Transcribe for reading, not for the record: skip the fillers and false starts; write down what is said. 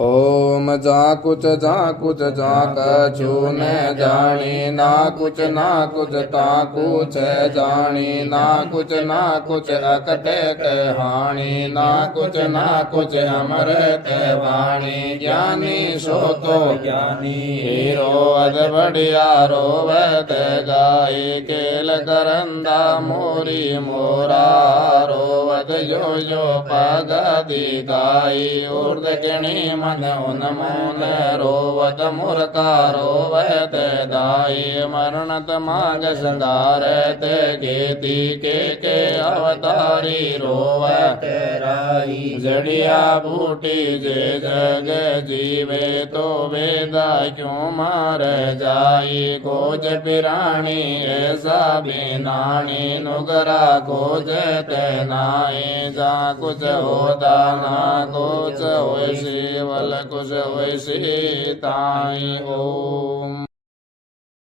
ओम जा कुछ जा कछु न जानी ना कुछ ता कुछ जानी ना कुछ अकटे कहानी ना कुछ अमृत वाणी ज्ञानी सो तो ज्ञानी हीरो अद बढ़िया रोवत गाय केल करंदा मोरी मोरा रोवत जो पग दिगाई उर्द किणी मन उन्मूल रोवत मूर्खा रोवत दाई मरणत मांग संगारत खेती के अवतारी रोवत राई जड़िया बूटी जे जग जीवे तो वेदा क्यों मार जाई खोज पिराणी ऐसा बिनाणी नुगरा खोजत नाई जा कुछ होता ना कुछ वैसी वल कुछ वैसी ताई ओ